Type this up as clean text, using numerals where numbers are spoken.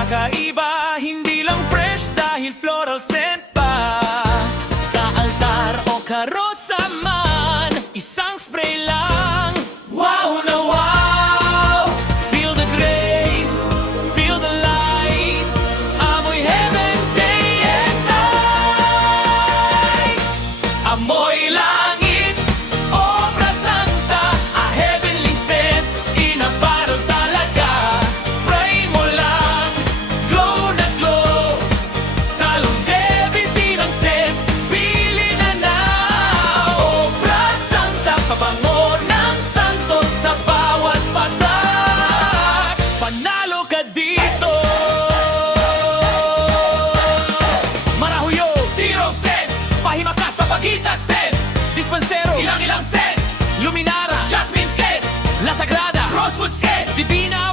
kakaiba, hindi lang fresh dahil floral scent pa. Sa altar o karosa man, isang spray lang. Wow na wow! Feel the grace, feel the light. Amoy heaven day and night. Amoy langit, obra santa, a heavenly scent, in a bottle talaga. Spray mo lang, glow na glow, sa longevity ng scent, pili na now. Obra santa, pabango ng santo sa bawat patak. Panalo ka dito. Marahuyo, Tirong scent, pahimaka sa pagita scent, Dispensero, ilang-ilang scent, Luminara, Jasmine scent, La Sagrada, Rosewood scent, Divina